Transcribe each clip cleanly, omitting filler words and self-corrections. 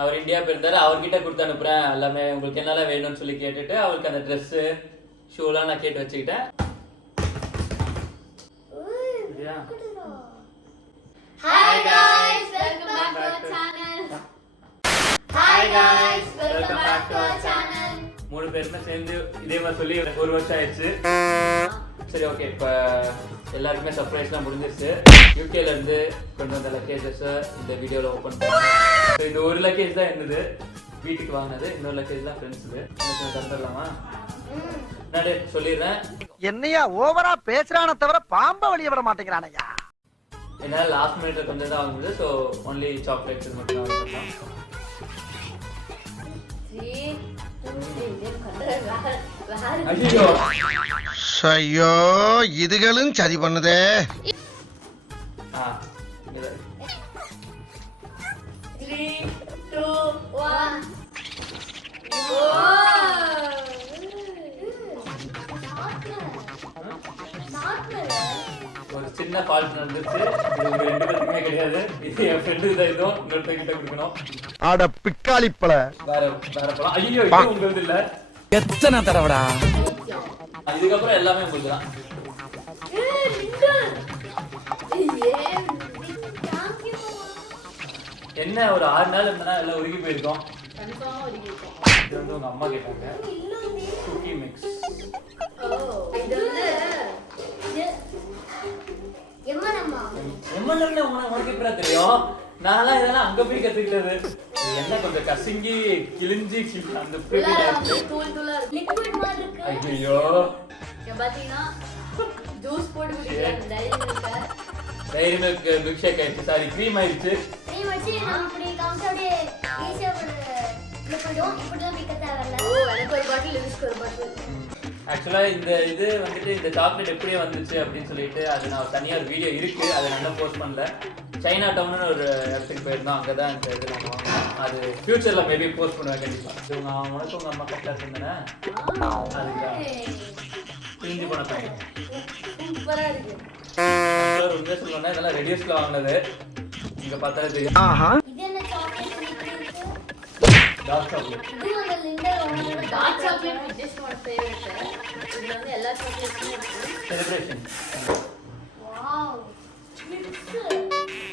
அவர் India போயிருந்தாரு, அவர்கிட்ட கொடுத்து அனுப்புறேன் எல்லாமே உங்களுக்கு என்னெல்லாம் வேணும்னு சொல்லி கேட்டுட்டு அவருக்கு அந்த ட்ரெஸ்ஸு ஷூலாம் நான் கேட்டு வச்சுக்கிட்டேன். Hi guys, welcome back to our channel. Hi guys, welcome back to our channel. மூணு பேருமே சேர்ந்து இதே மாதிரி சொல்லி ஒரு வருஷம் ஆயிடுச்சு. சரி ஓகே, இப்போ எல்லாருக்குமே சர்ப்ரைஸ்லாம் முடிஞ்சிருச்சு. யூகேல இருந்து கொண்டு வந்த லக்கேஜஸ் இந்த வீடியோவில் ஓப்பன் பண்ணுறேன். இந்த ஒரு லக்கேஜ் தான் இருந்தது வீட்டுக்கு வாங்கினது, இன்னொரு லக்கேஜ் தான் ஃப்ரெண்ட்ஸுக்கு. தந்துடலாமா? நான் சொல்லிடுறேன், என்னையா ஓவரா பேசுறான தவிர பாம்ப வெளிய விட மாட்டேங்கிறானையா. என்னால் லாஸ்ட் மினிட்ல கொஞ்சம் தான் வாங்குது, ஸோ ஒன்லி சாக்லேட்ஸ் மட்டும் தான் வாங்கிக்கலாம். ஐயோ இதுகளும் சரி பண்ணுதே. ஒரு சின்ன ஃபால்ட் நடந்துச்சு, இது உங்க ரெண்டு பேருக்குமே கிடையாது. இது என் ஃப்ரெண்டுக்கு தான், இதுவும் இன்னொருத்தங்கிட்ட கொடுக்கணும். ஆட பிக்காளிப்பல வேற வேற பழம். ஐயோ இது உங்களுக்கு இல்ல, எத்தனை தடவடா. இதுக்கப்புறம் எல்லாமே உங்களுக்கு தான். என்ன ஒரு 6 நாள் இருந்தா எல்லாம் உருகி போயிருக்கோம். இது வந்து உங்க அம்மா கேட்டாங்க, குக்கி மிக்ஸ். உனக்கு எப்படி தெரியும்? நான்லாம் இதெல்லாம் அங்க போய் கத்துக்கிட்டது. என்ன கொஞ்சம் கசங்கி கிழிஞ்சி அந்த ஐயோ டைரி மில்க் மில்க் ஷேக் ஆயிடுச்சு, சாரி க்ரீம் ஆயிடுச்சு. ஆக்சுவலா இந்த இது வந்துட்டு இந்த சாக்லேட் எப்படியே வந்துச்சு அப்படின்னு சொல்லிட்டு அது நான் தனியாக ஒரு வீடியோ இருக்கு, அதை நல்லா போஸ்ட் பண்ணல. சைனா டவுன்னு ஒரு இடத்துக்கு போயிருந்தோம், அங்கே தான் இந்த இது நான் வாங்கினேன். அது ஃபியூச்சரில் மேபி போஸ்ட் பண்ணுவேன் கண்டிப்பாக. உனக்கு உங்கள் அம்மா கரெக்டாக இருந்தேன்னா அதுதான் பிரிஞ்சு போன பையன். உண்மையாக சொல்லணும்னா இதெல்லாம் ரெடியூஸில் வாங்கினது, இங்கே பார்த்தாலே தெரியும். Dark chocolate. Dark chocolate is just my favorite. இதுல வந்து எல்லா சாக்லேட்ஸும் இருக்கு. செலிப்ரேஷன். வாவ்.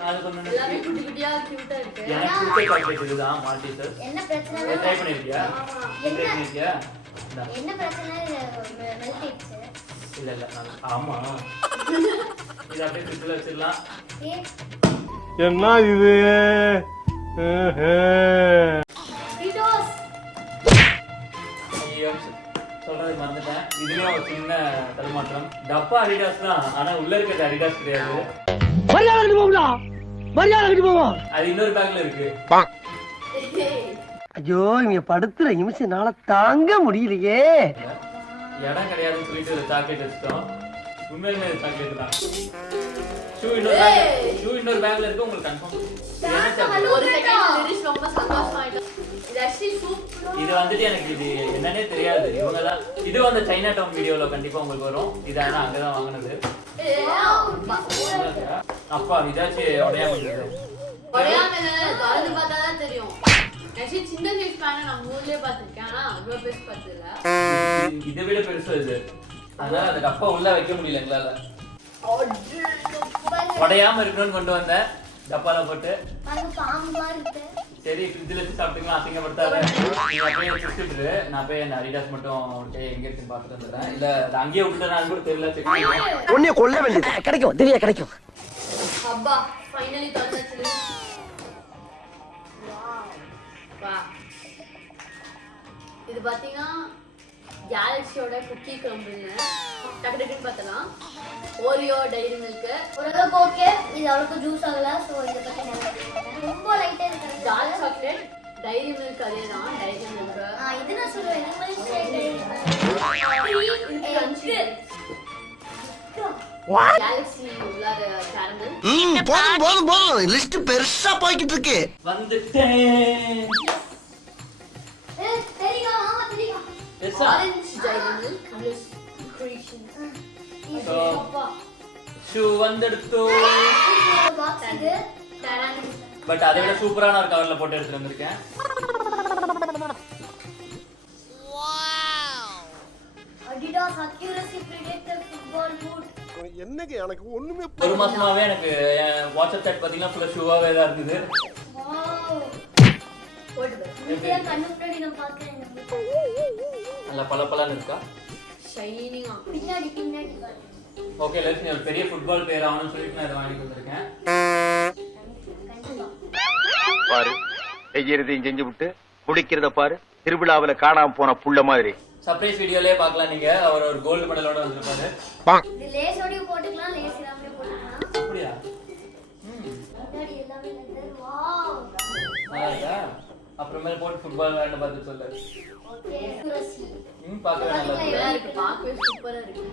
நாலு கொண்டு எல்லாமே குட்டி குட்டியா கியூட்டா இருக்கு. எனக்கு பிடிச்ச சாக்லேட் இதுதான், மால்டீசர். என்ன பிரச்சனை? ட்ரை பண்ணிருக்கியா? என்ன பிரச்சனை? மெல்ட் ஆயிடுச்சு. இல்ல ஆமா. இது அப்படியே ஃப்ரிட்ஜ்ல வச்சிரலாம். என்ன இது? சொல்றது மறந்துட்டேன். இதுலயும் ஒரு சின்ன தடுமாற்றம். டப்பா அடிடாஸ் தான், ஆனா உள்ள இருக்கிறது அடிடாஸ் கிடையாது. அது இன்னொரு பேக்ல இருக்கு. ஐயோ இங்க படுத்துற நிமிஷம்னால தாங்க முடியலையே. இடம் கிடையாதுன்னு சொல்லிட்டு ஒரு சாக்லேட் வச்சிட்டோம். உண்மையிலுமே சாக்லேட் தான். ஷூ இன்னொரு பேக்ல இருக்கு, உங்களுக்கு கன்ஃபார்ம். ஒரு செகண்ட் லிரிஸ் ரொம்ப சந்தோஷமாயிட்டோம். இது வந்துட்டு எனக்கு இது என்னன்னே தெரியாது. இவங்க தான் இது வந்து சைனா டவுன் வீடியோல கண்டிப்பா உங்களுக்கு வரும். இது ஆனா அங்கதான் வாங்கினது. அப்பா இதாச்சும் உடையாம அது பார்த்தாதான் தெரியும். சின்ன சைஸ் பேன நம்ம ஊர்லயே பார்த்திருக்கேன், ஆனா அவ்வளவு பெருசு பார்த்ததில்ல. இதை விட பெருசு இது, அதனால அந்த டப்பா உள்ள வைக்க முடியல எங்களால. உடையாம இருக்கணும்னு கொண்டு வந்தேன் டப்பால போட்டு. சரி ஃப்ரிட்ஜில் வச்சு சாப்பிட்டுக்கலாம், அசிங்கப்படுத்தாத. நீ அப்படியே வச்சுட்டு நான் போய் அந்த அடிடாஸ் மட்டும் எங்க இருக்குன்னு பார்த்துட்டு வந்துடுறேன். இல்ல அங்கேயே விட்டுட்டு நான் கூட தெரியல. உன்னைய கொல்ல வேண்டியது கிடைக்கும், தெரிய கிடைக்கும். அப்பா ஃபைனலி தந்தாச்சு. வா இது பாத்தீங்கன்னா கேலக்ஸியோட குக்கி கிரம்பிள்னு டக்கு டக்குன்னு பார்த்தலாம். ஓரியோ டைரி மில்க் ஓரளவுக்கு ஓகே. இது அவ்வளோக்கு ஜூஸ் ஆகல, ஸோ இதை பற்றி நல்லா ரொம்ப லைட்டாக இருக்கு. டார்க் சாக்லேட் டைரி மில்க் அதே தான், டைரி மில்க். இது நான் சொல்லுவேன், கேலக்ஸி உள்ளார கேரமல். போதும் லிஸ்ட் பெருசா போய்கிட்டு இருக்கு. வந்துட்டேன். Orange Dairy Milk creation. Shoe வந்துடுத்து. பாக்ஸ் இது பட் அதை விட சூப்பரான ஒரு கவர்ல போட்டு எடுத்துட்டு வந்திருக்கேன். Adidas Accuracy Predator Football Boot. என்னங்க எனக்கு ஒண்ணுமே ஒரு மாசமாவே எனக்கு வாட்ஸ்அப் சாட் பாத்தீங்கன்னா ஃபுல்லா ஷூவாவே தான் இருக்குது. Wow. போடு பை. இது கண்ணு முன்னாடி நான் பார்க்கறேன். நல்ல பளபளன்னு இருக்கா? ஷைனிங்கா. பின்னாடி பாரு. ஓகே லெட்ஸ் நீ ஒரு பெரிய ஃபுட்பால் பிளேயர் ஆகணும்னு சொல்லிட்டு நான் இதை வாங்கி வந்திருக்கேன். பாரு செய்யறதையும் செஞ்சு விட்டு குடிக்கிறத பாரு திருவிழாவில காணாம போன புள்ள மாதிரி. சர்ப்ரைஸ் வீடியோலயே பார்க்கலாம் நீங்க. அவர் ஒரு கோல்டு மெடலோட வந்திருப்பாரு. இது லேஸோடய போட்டுக்கலாம், லேஸ் இல்லாமலே போட்டுக்கலாம். அப்படியா? முன்னாடி எல்லாமே லெதர். வாவ். நல்லா அப்புறமே போட்டு ஃபுட்பால் விளையாட பார்த்து சொல்லு. ஓகே. Accuracy. பார்க்கவே நல்லா இருக்கு. பார்க்கவே சூப்பரா இருக்கு.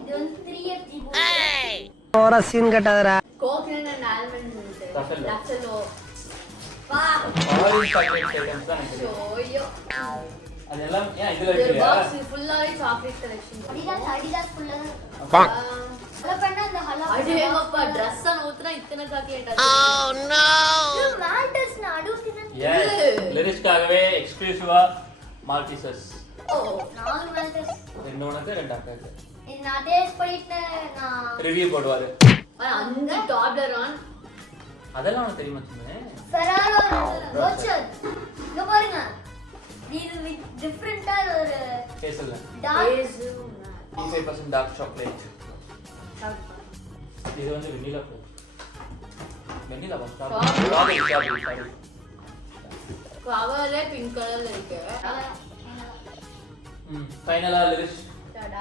இது வந்து 3FG போட். ஓரா சீன் கட்டாதடா. கோகனட் அண்ட் ஆல்மண்ட் லக்ஸலோ. வா. ஆரஞ்சு சாக்லேட் ஐட்டம்ஸ் தான் எனக்கு. ஐயோ. அதெல்லாம் ஏன் இதுல இந்த இருக்கு? பாக்ஸ் ஃபுல்லாவே சாக்லேட் கலெக்ஷன். அடிடாஸ் ஃபுல்லா ஹலோ பண்ணா அந்த ஹலோ அடேங்கப்பா Dress ஆ ஊத்துனா இத்தனை சாக்லேட் ஆச்சு. Oh no. இது மால்டஸ் நடுவுல எஸ் லிரிக்ஸ்க்காகவே எக்ஸ்க்ளூசிவா மால்டிசஸ். ஓ 4 மால்டஸ். ரெண்டு உனக்கு ரெண்டு அக்காக்கு. இது நான் டேஸ்ட் பண்ணிட்டு நான் ரிவ்யூ போடுவாரு. அந்த டாப்லரான் அதெல்லாம் உனக்கு தெரியுமா சொன்னே? Ferrero Rocher. இங்க பாருங்க. இது டிஃபரண்டா ஒரு பேசல. Dark 35% dark chocolate. இது வந்து வெண்ணிலா ஃப்ளேவர். வெண்ணிலா பா. ஸ்ட்ராபெரி. கவரே பிங்க் கலர்ல இருக்கு. ஃபைனலா லிரிக்ஸ்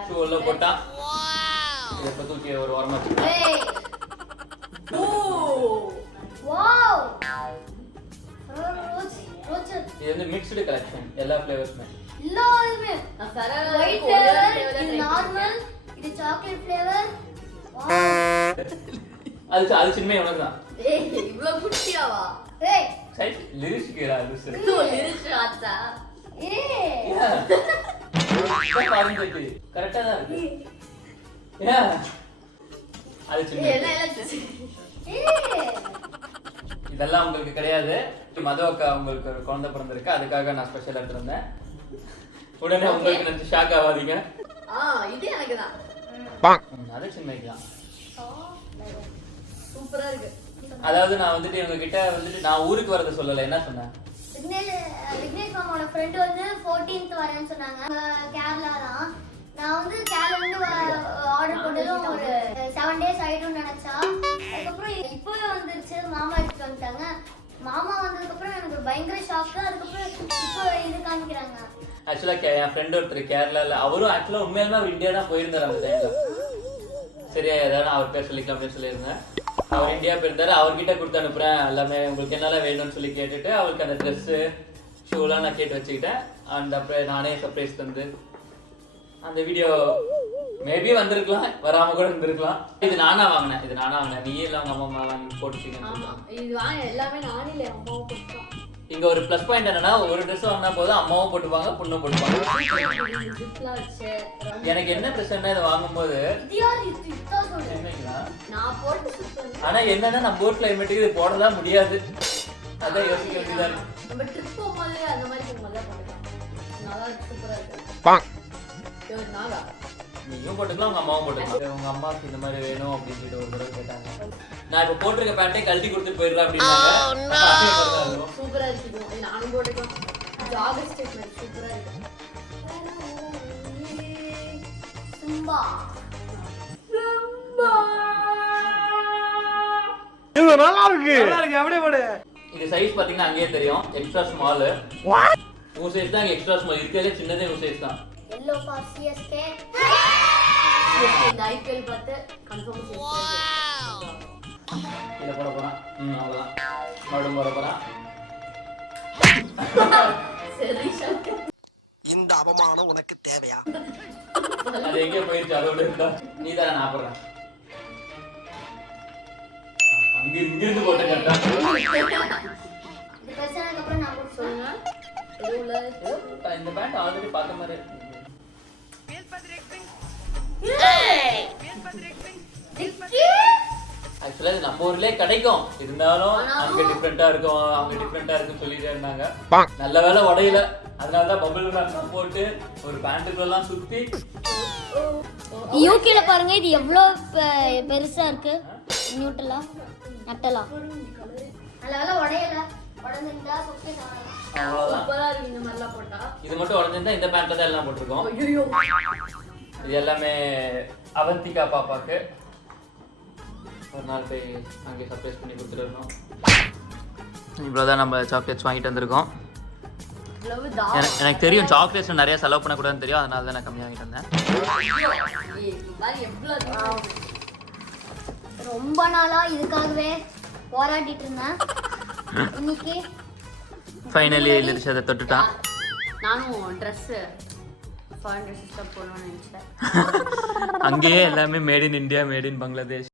ஷூ உள்ள போட்டா. இத இப்ப தூக்கி ஒரு ஓரமா வச்சு. ஏய் ஓ வாவ் ரோச்சர். இது வந்து மிக்ஸ்டு கலெக்ஷன் எல்லா ஃப்ளேவர்ஸ்மே. எல்லாமே ஃபெராரோ ஒயிட் ஃப்ளேவர், இது நார்மல், இது சாக்லேட் ஃப்ளேவர். வாவ். அது சின்ன உனக்கு தான். ஏய் இவ்ளோ குட்டியாவா? ஏய் சைட் லிரிக்ஸ் கேரா லிரிக்ஸ். இது லிரிக்ஸ் ஆச்சா? ஏய் பாருங்க கரெக்ட்டா தான் இருக்கு. அது சின்ன. ஏய் இதெல்லாம் உங்களுக்கு கிடையாது. மதுவக்கா உங்களுக்கு ஒரு குழந்தை பிறந்திருக்கு, அதுக்காக நான் ஸ்பெஷல் எடுத்துருந்தேன். உடனே உங்களுக்கு நினைச்சு ஷாக் ஆகாதீங்க. இது எனக்கு தான். அது சின்னைக்கு தான். சூப்பரா இருக்கு. அதாவது நான் வந்துட்டு இவங்க கிட்ட வந்துட்டு நான் ஊருக்கு வரத சொல்லல. என்ன சொன்னேன்? விக்னேஷ் மாமாவோட ஃப்ரெண்ட் வந்து 14th வரேன்னு சொன்னாங்க. கேரளா தான். நான் வந்து கேரளா இருந்து ஆர்டர் பண்ணதும் ஒரு 7 days ஆயிடும்னு நினைச்சா. அதுக்கப்புறம் இப்போவே வந்துருச்சு. மாமா எடுத்துட்டு வந்துட்டாங்க. மாமா வந்ததுக்கப்புறம் எனக்கு ஒரு பயங்கர ஷாக். அதுக்கப்புறம் இப்போ இது காமிக்கிறாங்க. ஆக்சுவலா என் ஃப்ரெண்ட் ஒருத்தர் கேரளால, அவரும் ஆக்சுவலா உண்மையிலுமே அவர் இந்தியா தான் போயிருந்தார் அந்த டைம்ல. சரியா ஏதாவது அவர் பேர் சொல்லிக்கலாம் அப்படின்னு சொல்லியிருந்தேன். அவர் இந்தியா போயிருந்தாரு. அவர்கிட்ட கொடுத்து அனுப்புறேன் எல்லாமே, உங்களுக்கு என்னெல்லாம் வேணும்னு சொல்லி கேட்டுட்டு அவருக்கு அந்த ட்ரெஸ்ஸு ஷூலாம் நான் கேட்டு வச்சுக்கிட்டேன். அண்ட் அப்புறம் நானே சர்ப்ரைஸ் தந்து அந்த வீடியோ மேபி வந்திருக்கலாம், வராம கூட இருந்திருக்கலாம். இது நானா வாங்கினேன். நீ எல்லாம் அவங்க அம்மா வாங்கி போட்டுட்டீங்க. இது வாங்க எல்லாமே நானே இல்ல அம்மாவும் போட்டுட்டான். இங்க ஒரு ப்ளஸ் பாயிண்ட் என்னன்னா, ஒரு ட்ரெஸ் வாங்கினா போதும் அம்மாவும் போட்டுப்பாங்க, பொண்ணும் போட்டுப்பாங்க. எனக்கு என்ன பிரச்சனை இதை வாங்கும்போது ஆனா என்னன்னா நம்ம ஊர் கிளைமேட்டுக்கு இது போடலாம் முடியாது. அதான் யோசிக்க வேண்டியதா இருக்கு. நம்ம ட்ரிப் போகும்போது அந்த மாதிரி போட்டுக்கலாம். நல்லா சூப்பரா இருக்கு. நாகா நீயும் போட்டுக்கலாம், உங்க அம்மாவும் போட்டுக்கலாம். உங்க அம்மாவுக்கு இந்த மாதிரி வேணும் அப்படின்னு சொல்லிட்டு ஒரு தடவை கேட்டாங்க. நான் இப்ப போட்டிருக்க பேண்டே கழட்டி கொடுத்துட்டு போயிடுறேன் அப்படின்னாங்க. சூப்பரா இருக்கு. நானும் போட்டுக்கலாம். ஜாகர் ஸ்டேட்மெண்ட் சூப்பரா இருக்கு. சும்பா இது நல்லா இருக்கு. அப்படியே போடு. இது சைஸ் பாத்தீங்கன்னா அங்கேயே தெரியும். Extra small. உங்க சைஸ் தான் எக்ஸ்ட்ரா ஸ்மால். இருக்கறதே சின்னதே உங்க சைஸ் தான். yellow for CSK. இந்த IPL பார்த்து கன்ஃபார்ம் CSK. இத போட போறான். அவ்வளவுதான். மறுபடியும் போட போறான். சரி ஷாக். இந்த அவமானம் உனக்கு தேவையா? அது எங்கே போயிடுச்சு அதோட இருந்தா நீ தான் நான் போடுறேன். அங்க இங்கிருந்து போட்ட கரெக்டா. இந்த பிரச்சனைக்கு அப்புறம் நான் போட்டு சொல்லுங்க. இந்த பேண்ட் ஆல்ரெடி பார்த்த மாதிரி இருக்கு. ஆக்சுவலா இது நம்ம ஊர்லயே கிடைக்கும், இருந்தாலும் அங்க டிஃப்ரெண்டா இருக்கும், அவங்க டிஃப்ரெண்டா இருக்குன்னு சொல்லிட்டே இருந்தாங்க. நல்ல வேலை உடையல, அதனாலதான் பபிள் ராப் போட்டு ஒரு பேண்ட்டுக்குள்ளலாம் சுத்தி. யூகேல பாருங்க இது எவ்வளவு பெருசா இருக்கு. நியூட்டலா நட்டலா நல்ல வேலை உடையல, உடைஞ்சிருந்தா சுத்தி சூப்பரா இருக்கு. இந்த மாதிரிலாம் போட்டா இது மட்டும் உடஞ்சிருந்தா இந்த பேண்ட்ல தான் எல்லாம் போட்டிருக்கோம். இது எல்லாமே அவந்திகா பாப்பாக்கு ஒரு நாள் போய் அங்கே சர்ப்ரைஸ் பண்ணி கொடுத்துருந்தோம். இவ்வளோதான் நம்ம சாக்லேட்ஸ் வாங்கிட்டு வந்திருக்கோம். எனக்கு தெரியும் சாக்லேட்ஸ் நிறைய செலவு பண்ணக்கூடாதுன்னு தெரியும், அதனால தான் நான் கம்மியாக வாங்கிட்டு வந்தேன். ரொம்ப நாளா இதுக்காகவே போராடிட்டு இருந்தேன். இன்னைக்கு ஃபைனலி லிரிஷ் அதை தொட்டுட்டான். நானும் ட்ரெஸ் ஃபாரின் சிஸ்டம் போடணும்னு நினைச்சேன். அங்கேயே எல்லாமே made in India, made in Bangladesh.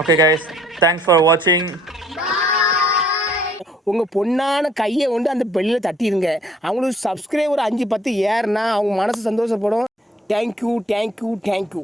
Okay guys, thanks for வாட்சிங். உங்கள் பொண்ணான கையை கொண்டு அந்த பெல்லில் தட்டிடுங்க. அவங்களுக்கு சப்ஸ்கிரைபர் 5-10 ஏறுனா அவங்க மனசு சந்தோஷப்படும். தேங்க்யூ.